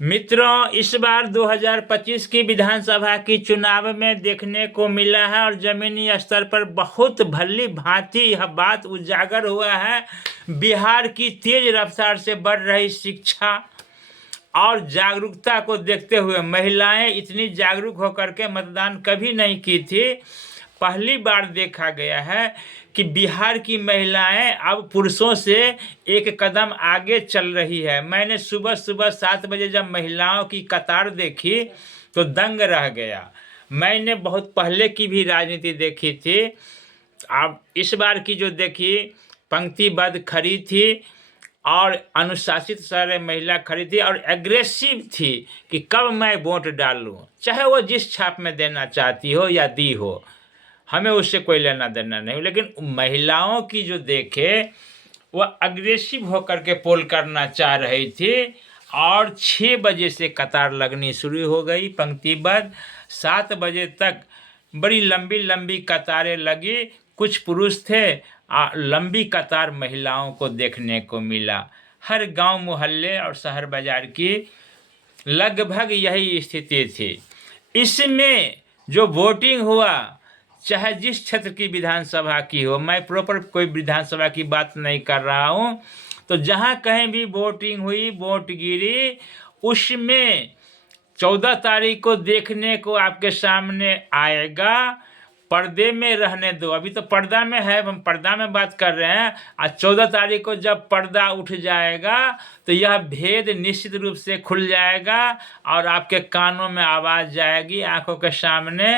मित्रों, इस बार 2025 की विधानसभा की चुनाव में देखने को मिला है और जमीनी स्तर पर बहुत भली भांति यह बात उजागर हुआ है। बिहार की तेज रफ्तार से बढ़ रही शिक्षा और जागरूकता को देखते हुए महिलाएं इतनी जागरूक होकर के मतदान कभी नहीं की थी। पहली बार देखा गया है कि बिहार की महिलाएं अब पुरुषों से एक कदम आगे चल रही है। मैंने सुबह सुबह 7 बजे जब महिलाओं की कतार देखी तो दंग रह गया। मैंने बहुत पहले की भी राजनीति देखी थी, अब इस बार की जो देखी पंक्तिबद्ध खड़ी थी और अनुशासित सारे महिला खड़ी थी और एग्रेसिव थी कि कब मैं वोट डालूं, चाहे वो जिस छाप में देना चाहती हो या दी हो, हमें उससे कोई लेना देना नहीं। लेकिन महिलाओं की जो देखे वह अग्रेसिव होकर के पोल करना चाह रही थी और 6 बजे से कतार लगनी शुरू हो गई पंक्तिबद्ध। 7 बजे तक बड़ी लंबी लंबी कतारें लगी। कुछ पुरुष थे, लंबी कतार महिलाओं को देखने को मिला। हर गांव मोहल्ले और शहर बाजार की लगभग यही स्थिति थी। इसमें जो वोटिंग हुआ, चाहे जिस क्षेत्र की विधानसभा की हो, मैं प्रॉपर कोई विधानसभा की बात नहीं कर रहा हूँ, तो जहाँ कहीं भी वोटिंग हुई, वोट गिरी, उसमें 14 तारीख को देखने को आपके सामने आएगा। पर्दे में रहने दो, अभी तो पर्दा में है, हम पर्दा में बात कर रहे हैं। आज 14 तारीख को जब पर्दा उठ जाएगा तो यह भेद निश्चित रूप से खुल जाएगा और आपके कानों में आवाज़ जाएगी, आंखों के सामने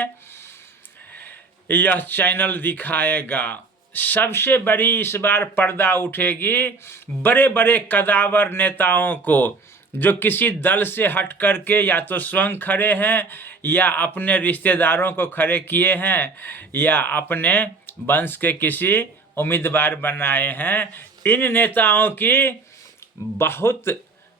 यह चैनल दिखाएगा। सबसे बड़ी इस बार पर्दा उठेगी बड़े बड़े कदावर नेताओं को, जो किसी दल से हट करके या तो स्वयं खड़े हैं या अपने रिश्तेदारों को खड़े किए हैं या अपने वंश के किसी उम्मीदवार बनाए हैं। इन नेताओं की बहुत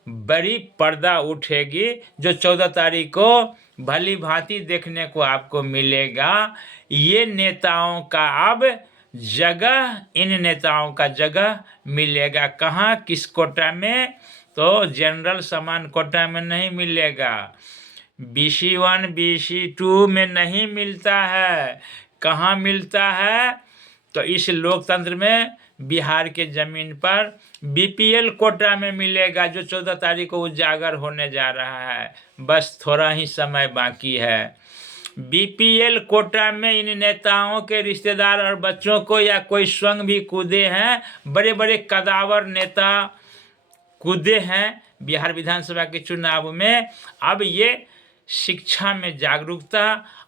बड़ी पर्दा उठेगी जो 14 तारीख को भली भांति देखने को आपको मिलेगा। ये नेताओं का अब जगह, इन नेताओं का जगह मिलेगा कहाँ, किस कोटा में? तो जनरल समान कोटा में नहीं मिलेगा, BC1 BC2 में नहीं मिलता है। कहाँ मिलता है? तो इस लोकतंत्र में बिहार के ज़मीन पर BPL कोटा में मिलेगा, जो 14 तारीख को उजागर होने जा रहा है। बस थोड़ा ही समय बाकी है। BPL कोटा में इन नेताओं के रिश्तेदार और बच्चों को या कोई स्वयं भी कूदे हैं, बड़े बड़े कदावर नेता कूदे हैं बिहार विधानसभा के चुनाव में। अब ये शिक्षा में जागरूकता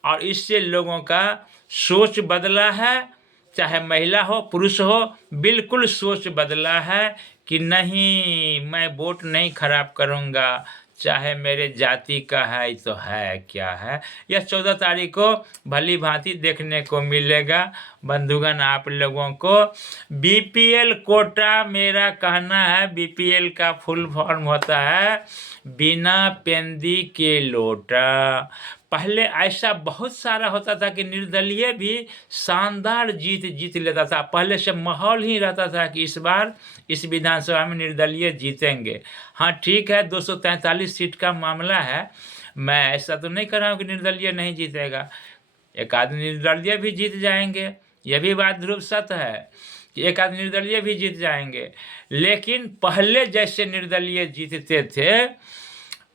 और इससे लोगों का सोच बदला है, चाहे महिला हो पुरुष हो, बिल्कुल सोच बदला है कि नहीं, मैं वोट नहीं खराब करूँगा, चाहे मेरे जाति का है तो है क्या है। यह 14 तारीख को भली भांति देखने को मिलेगा। बंधुगण, आप लोगों को BPL कोटा, मेरा कहना है BPL का फुल फॉर्म होता है बिना पेंदी के लोटा। पहले ऐसा बहुत सारा होता था कि निर्दलीय भी शानदार जीत लेता था। पहले से माहौल ही रहता था कि इस बार इस विधानसभा में निर्दलीय जीतेंगे। हाँ ठीक है, 243 सीट का मामला है, मैं ऐसा तो नहीं कर रहा हूँ कि निर्दलीय नहीं जीतेगा। एक आदमी निर्दलीय भी जीत जाएंगे, यह भी बात ध्रुव सत्य है कि एक आदमी निर्दलीय भी जीत जाएंगे। लेकिन पहले जैसे निर्दलीय जीतते थे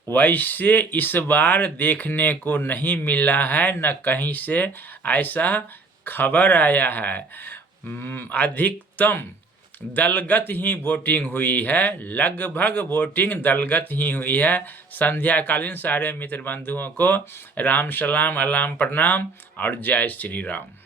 वैसे इस बार देखने को नहीं मिला है, न कहीं से ऐसा खबर आया है। अधिकतम दलगत ही वोटिंग हुई है, लगभग वोटिंग दलगत ही हुई है। संध्याकालीन सारे मित्र बंधुओं को राम सलाम, अलाम प्रणाम और जय श्री राम।